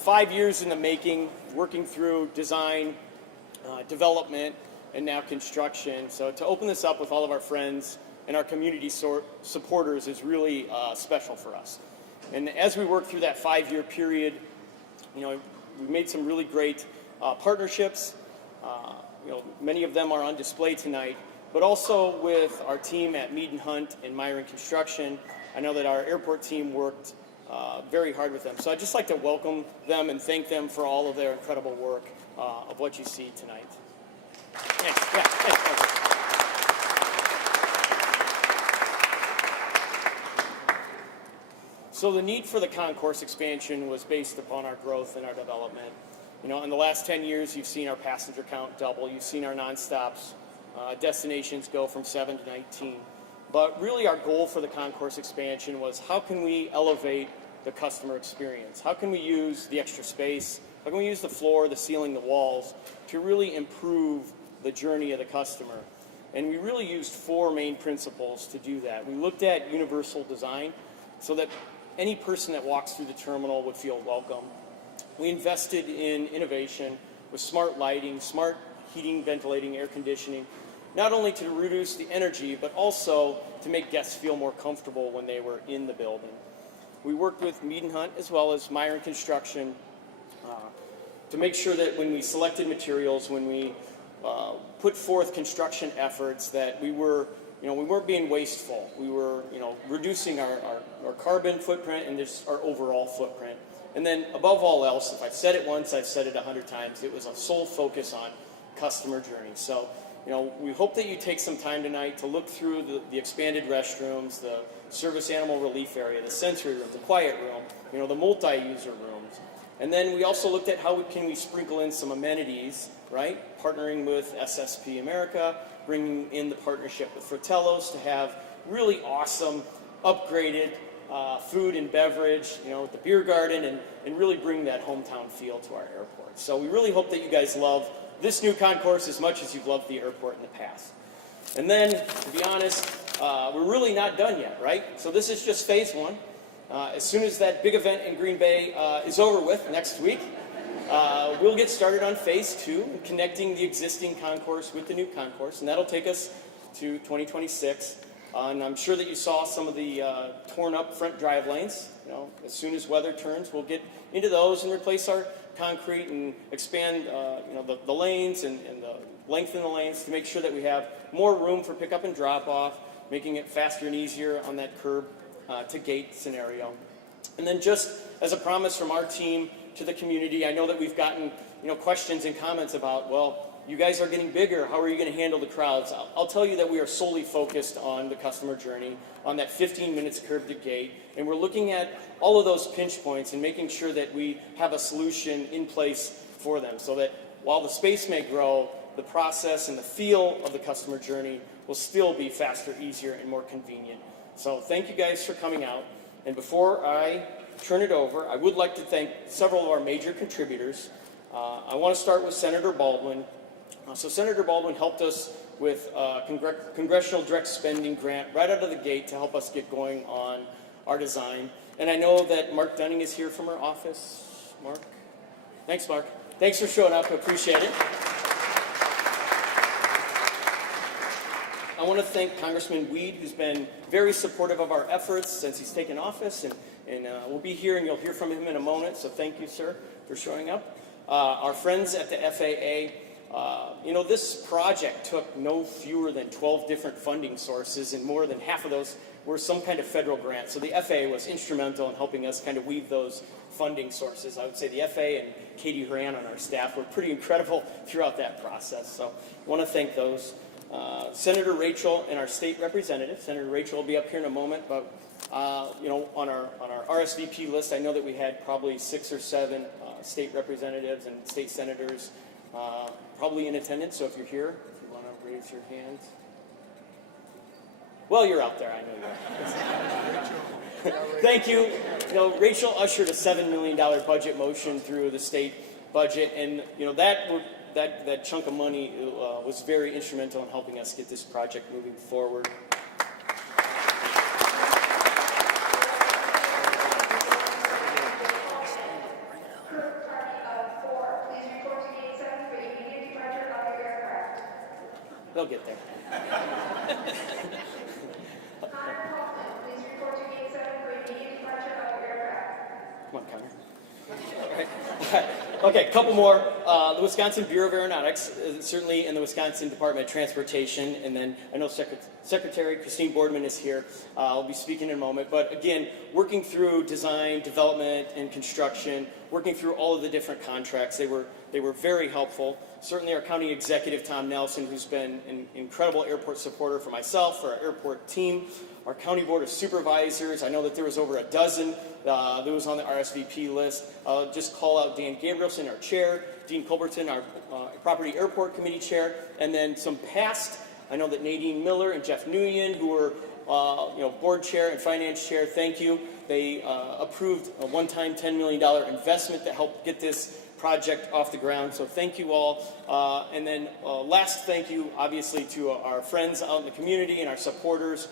5 years in the making, working through design, development, and now construction. So to open this up with all of our friends and our community supporters is really special for us. And as we work through that 5-year period, we made some really great partnerships. Many of them are on display tonight, but also with our team at Mead & Hunt and Myron Construction. I know that our airport team worked very hard with them. So I'd just like to welcome them and thank them for all of their incredible work of what you see tonight. Thanks. Yeah, thanks. So the need for the concourse expansion was based upon our growth and our development. In the last 10 years, you've seen our passenger count double. You've seen our nonstops destinations go from 7 to 19. But really our goal for the concourse expansion was how can we elevate the customer experience? How can we use the extra space? How can we use the floor, the ceiling, the walls to really improve the journey of the customer? And we really used 4 main principles to do that. We looked at universal design so that any person that walks through the terminal would feel welcome. We invested in innovation with smart lighting, smart heating, ventilating, air conditioning, not only to reduce the energy, but also to make guests feel more comfortable when they were in the building. We worked with Mead & Hunt as well as Myron Construction to make sure that when we selected materials, when we put forth construction efforts, that we weren't being wasteful. We were, reducing our carbon footprint and just our overall footprint. And then above all else, if I've said it once, I've said it 100 times, it was a sole focus on customer journey. So, we hope that you take some time tonight to look through the expanded restrooms, the service animal relief area, the sensory room, the quiet room, the multi-user rooms. And then we also looked at how can we sprinkle in some amenities, right? Partnering with SSP America, bringing in the partnership with Fratello's to have really awesome, upgraded food and beverage, with the beer garden, and really bring that hometown feel to our airport. So we really hope that you guys love this new concourse as much as you've loved the airport in the past. And then, to be honest, we're really not done yet, right? So this is just phase 1. As soon as that big event in Green Bay is over with next week, we'll get started on phase 2, connecting the existing concourse with the new concourse, and that'll take us to 2026. And I'm sure that you saw some of the torn up front drive lanes. As soon as weather turns, we'll get into those and replace our concrete and expand the lanes and the lengthen the lanes to make sure that we have more room for pickup and drop off, making it faster and easier on that curb to gate scenario. And then just as a promise from our team to the community, I know that we've gotten questions and comments about, well, you guys are getting bigger, how are you going to handle the crowds? I'll tell you that we are solely focused on the customer journey, on that 15 minutes curb to gate, and we're looking at all of those pinch points and making sure that we have a solution in place for them so that while the space may grow, the process and the feel of the customer journey will still be faster, easier, and more convenient. So thank you guys for coming out. And before I turn it over, I would like to thank several of our major contributors. I want to start with Senator Baldwin. So Senator Baldwin helped us with a Congressional Direct Spending Grant right out of the gate to help us get going on our design. And I know that Mark Dunning is here from our office. Mark? Thanks, Mark. Thanks for showing up. I appreciate it. I want to thank Congressman Weed, who's been very supportive of our efforts since he's taken office, and we'll be here, and you'll hear from him in a moment, so thank you, sir, for showing up. Our friends at the FAA, this project took no fewer than 12 different funding sources, and more than half of those were some kind of federal grant. So the FAA was instrumental in helping us kind of weave those funding sources. I would say the FAA and Katie Horan on our staff were pretty incredible throughout that process. So I want to thank those. Senator Rachel and our state representative. Senator Rachel will be up here in a moment, but on our RSVP list, I know that we had probably 6 or 7 state representatives and state senators probably in attendance. So if you're here, if you want to raise your hands. Well, you're out there. I know you are. Thank you. Rachel ushered a $7 million budget motion through the state budget, and that chunk of money was very instrumental in helping us get this project moving forward. They'll get there. Come on, Connor. All right. Okay, a couple more. The Wisconsin Bureau of Aeronautics, certainly in the Wisconsin Department of Transportation, and then I know Secretary Christine Boardman is here. I'll be speaking in a moment. But again, working through design, development, and construction, working through all of the different contracts, they were very helpful. Certainly our county executive, Tom Nelson, who's been an incredible airport supporter for myself, for our airport team, our county board of supervisors. I know that there was over a dozen that was on the RSVP list. I'll just call out Dan Gabrielson, our chair, Dean Culberton, our property airport committee chair, and then some past. I know that Nadine Miller and Jeff Nguyen, who were board chair and finance chair, thank you. They approved a one-time $10 million investment to help get this project off the ground, so thank you all. And then last thank you, obviously, to our friends out in the community and our supporters.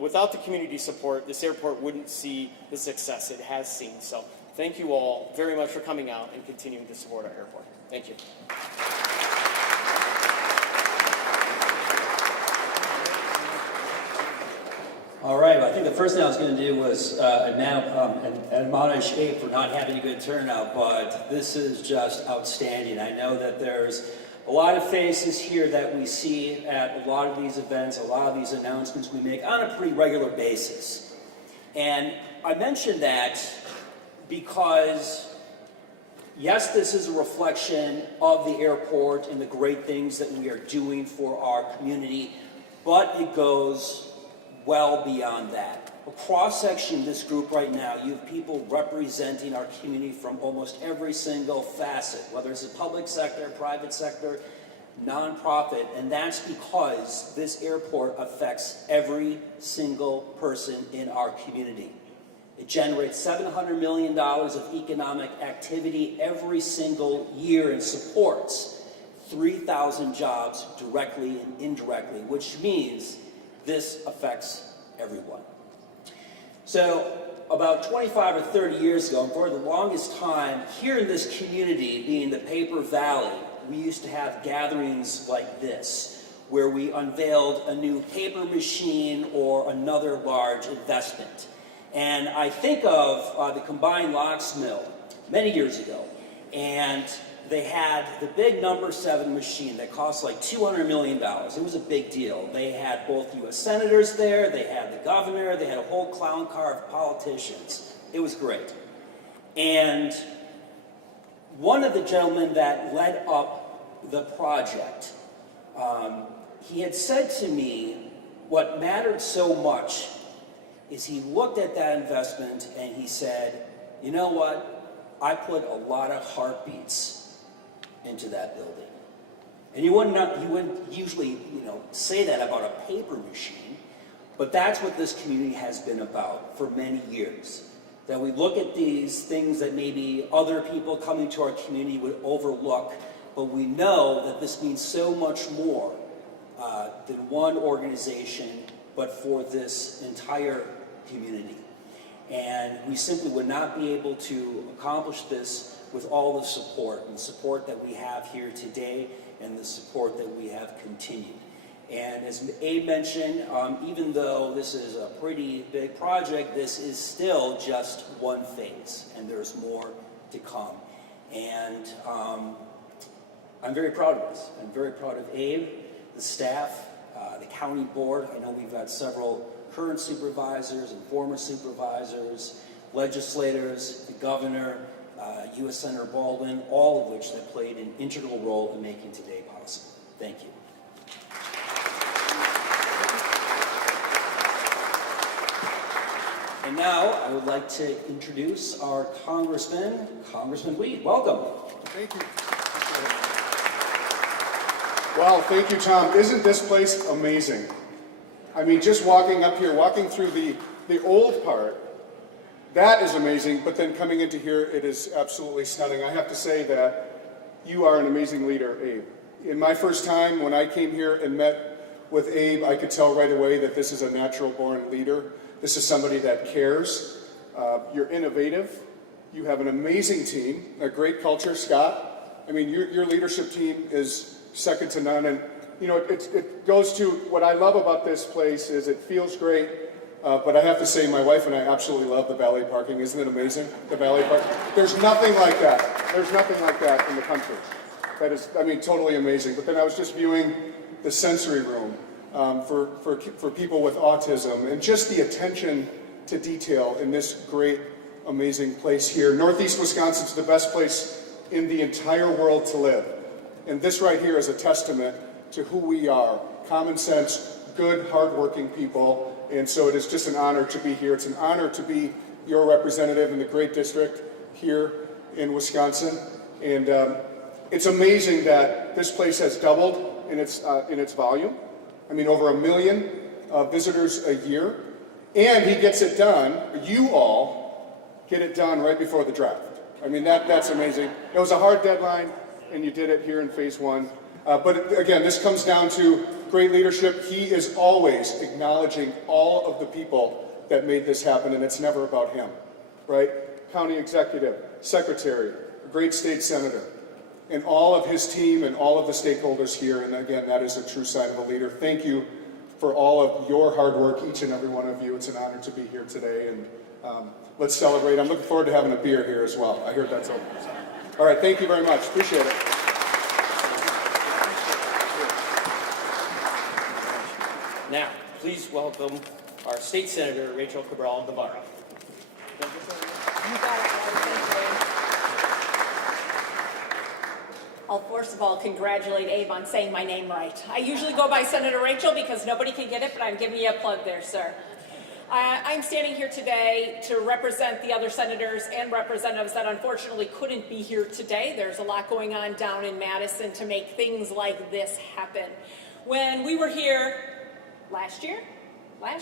Without the community support, this airport wouldn't see the success it has seen. So thank you all very much for coming out and continuing to support our airport. Thank you. All right, well, I think the first thing I was going to do was admonish Abe for not having a good turnout, but this is just outstanding. I know that there's a lot of faces here that we see at a lot of these events, a lot of these announcements we make on a pretty regular basis. And I mention that because, yes, this is a reflection of the airport and the great things that we are doing for our community, but it goes well beyond that. A cross-section of this group right now, you have people representing our community from almost every single facet, whether it's the public sector, private sector, nonprofit, and that's because this airport affects every single person in our community. It generates $700 million of economic activity every single year and supports 3,000 jobs directly and indirectly, which means this affects everyone. So about 25 or 30 years ago, and for the longest time, here in this community, being the Paper Valley, we used to have gatherings like this, where we unveiled a new paper machine or another large investment. And I think of the combined locks mill many years ago, and they had the big number 7 machine that cost like $200 million. It was a big deal. They had both U.S. senators there, they had the governor, they had a whole clown car of politicians. It was great. And one of the gentlemen that led up the project, he had said to me, what mattered so much is he looked at that investment and he said, you know what, I put a lot of heartbeats into that building. And you wouldn't usually, say that about a paper machine, but that's what this community has been about for many years. That we look at these things that maybe other people coming to our community would overlook, but we know that this means so much more than one organization, but for this entire community. And we simply would not be able to accomplish this with all the support, and the support that we have here today, and the support that we have continued. And as Abe mentioned, even though this is a pretty big project, this is still just one phase, and there's more to come. And I'm very proud of this. I'm very proud of Abe, the staff, the county board. I know we've got several current supervisors and former supervisors, legislators, the governor, U.S. Senator Baldwin, all of which that played an integral role in making today possible. Thank you. And now I would like to introduce our Congressman, Congressman Weed. Welcome. Thank you. Wow, thank you, Tom. Isn't this place amazing? I mean, just walking up here, walking through the old part, that is amazing, but then coming into here, it is absolutely stunning. I have to say that you are an amazing leader, Abe. In my first time, when I came here and met with Abe, I could tell right away that this is a natural-born leader. This is somebody that cares. You're innovative. You have an amazing team, a great culture. Scott, I mean, your leadership team is second to none, and you know, it goes to what I love about this place is it feels great, but I have to say my wife and I absolutely love the valet parking. Isn't it amazing, the valet parking? There's nothing like that. There's nothing like that in the country. That is, I mean, totally amazing. But then I was just viewing the sensory room for people with autism, and just the attention to detail in this great, amazing place here. Northeast Wisconsin's the best place in the entire world to live. And this right here is a testament to who we are. Common sense, good, hardworking people. And so it is just an honor to be here. It's an honor to be your representative in the great district here in Wisconsin. And it's amazing that this place has doubled in its volume. I mean, over 1 million visitors a year. And he gets it done, you all get it done right before the draft. I mean, that's amazing. It was a hard deadline, and you did it here in phase 1. But again, this comes down to great leadership. He is always acknowledging all of the people that made this happen, and it's never about him, right? County executive, secretary, a great state senator, and all of his team and all of the stakeholders here. And again, that is a true sign of a leader. Thank you for all of your hard work, each and every one of you. It's an honor to be here today, and let's celebrate. I'm looking forward to having a beer here as well. I heard that's open. All right, thank you very much. Appreciate it. Now, please welcome our State Senator, Rachel Cabral Guevara. You got it, Thank you. I'll first of all congratulate Abe on saying my name right. I usually go by Senator Rachel because nobody can get it, but I'm giving you a plug there, sir. I'm standing here today to represent the other senators and representatives that unfortunately couldn't be here today. There's a lot going on down in Madison to make things like this happen. When we were here last year, I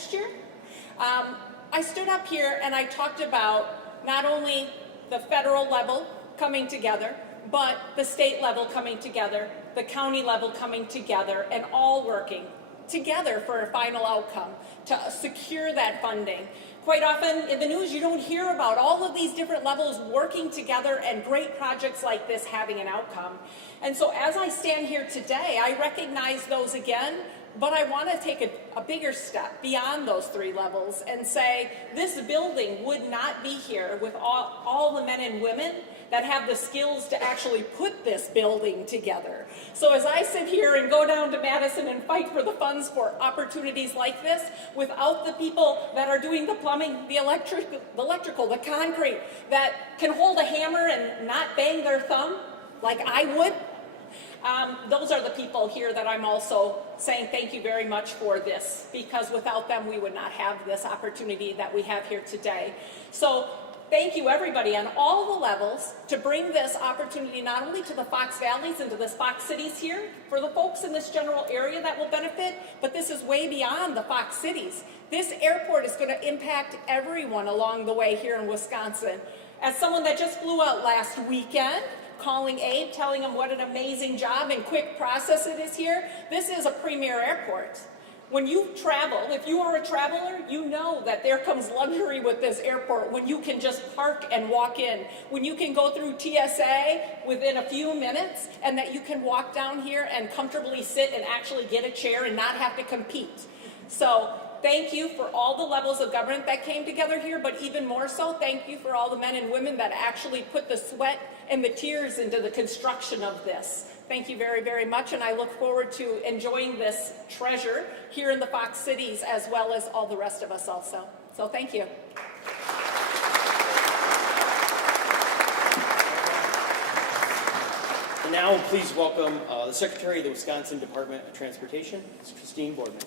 stood up here and I talked about not only the federal level coming together, but the state level coming together, the county level coming together, and all working together for a final outcome to secure that funding. Quite often in the news, you don't hear about all of these different levels working together and great projects like this having an outcome. And so as I stand here today, I recognize those again, but I want to take a bigger step beyond those 3 levels and say this building would not be here with all the men and women that have the skills to actually put this building together. So as I sit here and go down to Madison and fight for the funds for opportunities like this, without the people that are doing the plumbing, the electrical, the concrete, that can hold a hammer and not bang their thumb like I would, those are the people here that I'm also saying thank you very much for this, because without them we would not have this opportunity that we have here today. So thank you everybody on all the levels to bring this opportunity not only to the Fox Valleys and to the Fox cities here, for the folks in this general area that will benefit, but this is way beyond the Fox cities. This airport is going to impact everyone along the way here in Wisconsin. As someone that just flew out last weekend, calling Abe, telling him what an amazing job and quick process it is here, this is a premier airport. When you travel, if you are a traveler, you know that there comes luxury with this airport when you can just park and walk in, when you can go through TSA within a few minutes, and that you can walk down here and comfortably sit and actually get a chair and not have to compete. So thank you for all the levels of government that came together here, but even more so, thank you for all the men and women that actually put the sweat and the tears into the construction of this. Thank you very, very much, and I look forward to enjoying this treasure here in the Fox cities as well as all the rest of us also. So thank you. And now please welcome the Secretary of the Wisconsin Department of Transportation, Ms. Christine Boardman.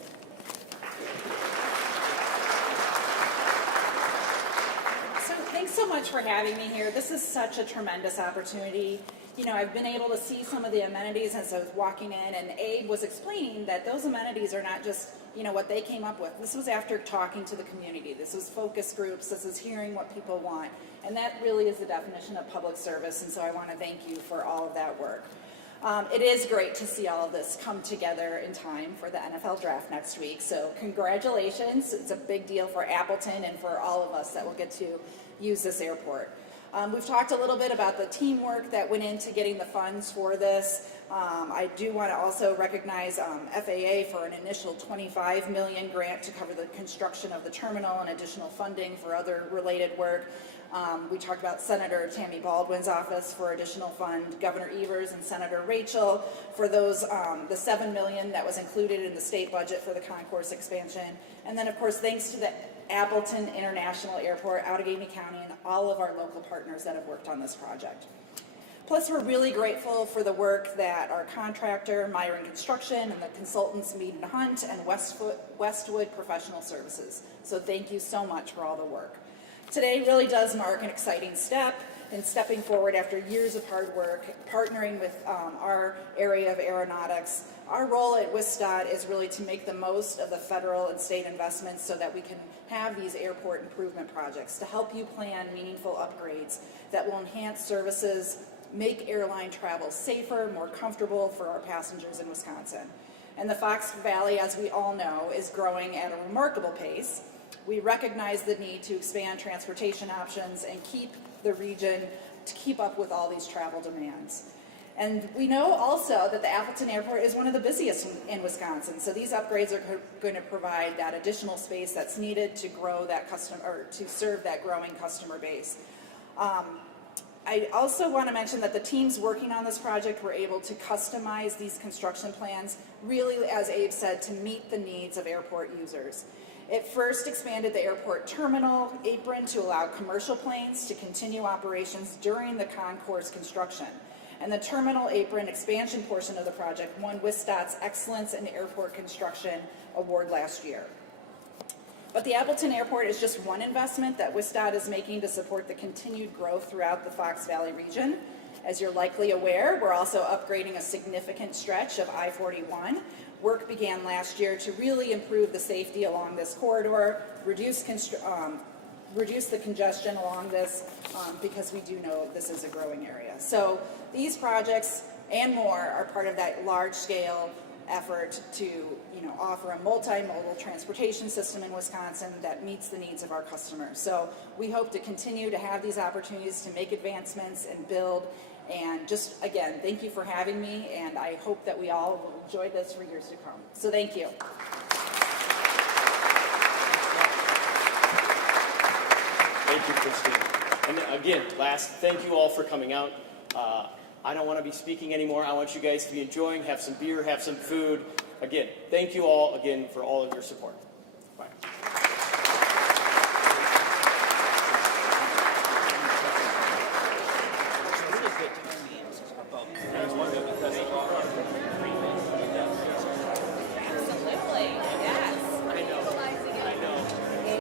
Thanks so much for having me here. This is such a tremendous opportunity. You know, I've been able to see some of the amenities as I was walking in, and Abe was explaining that those amenities are not just, you know, what they came up with. This was after talking to the community. This was focus groups. This is hearing what people want. And that really is the definition of public service, and so I want to thank you for all of that work. It is great to see all of this come together in time for the NFL draft next week. So congratulations. It's a big deal for Appleton and for all of us that will get to use this airport. We've talked a little bit about the teamwork that went into getting the funds for this. I do want to also recognize FAA for an initial $25 million grant to cover the construction of the terminal and additional funding for other related work. We talked about Senator Tammy Baldwin's office for additional fund, Governor Evers and Senator Rachel for those, the $7 million that was included in the state budget for the concourse expansion. And then, of course, thanks to the Appleton International Airport, Outagamie County, and all of our local partners that have worked on this project. Plus, we're really grateful for the work that our contractor, Myron Construction, and the consultants Mead & Hunt and Westwood Professional Services. So thank you so much for all the work. Today really does mark an exciting step in stepping forward after years of hard work, partnering with our area of aeronautics. Our role at WSDOT is really to make the most of the federal and state investments so that we can have these airport improvement projects to help you plan meaningful upgrades that will enhance services, make airline travel safer, more comfortable for our passengers in Wisconsin. And the Fox Valley, as we all know, is growing at a remarkable pace. We recognize the need to expand transportation options and keep the region to keep up with all these travel demands. And we know also that the Appleton Airport is one of the busiest in Wisconsin, so these upgrades are going to provide that additional space that's needed to grow that customer, or to serve that growing customer base. I also want to mention that the teams working on this project were able to customize these construction plans, really, as Abe said, to meet the needs of airport users. It first expanded the airport terminal apron to allow commercial planes to continue operations during the concourse construction. And the terminal apron expansion portion of the project won WSDOT's Excellence in Airport Construction Award last year. But the Appleton Airport is just one investment that WSDOT is making to support the continued growth throughout the Fox Valley region. As you're likely aware, we're also upgrading a significant stretch of I-41. Work began last year to really improve the safety along this corridor, reduce the congestion along this, because we do know this is a growing area. So these projects and more are part of that large-scale effort to offer a multimodal transportation system in Wisconsin that meets the needs of our customers. So we hope to continue to have these opportunities to make advancements and build. And just, again, thank you for having me, and I hope that we all will enjoy this for years to come. So thank you. Thank you, Christine. And again, thank you all for coming out. I don't want to be speaking anymore. I want you guys to be enjoying, have some beer, have some food. Again, thank you all again for all of your support.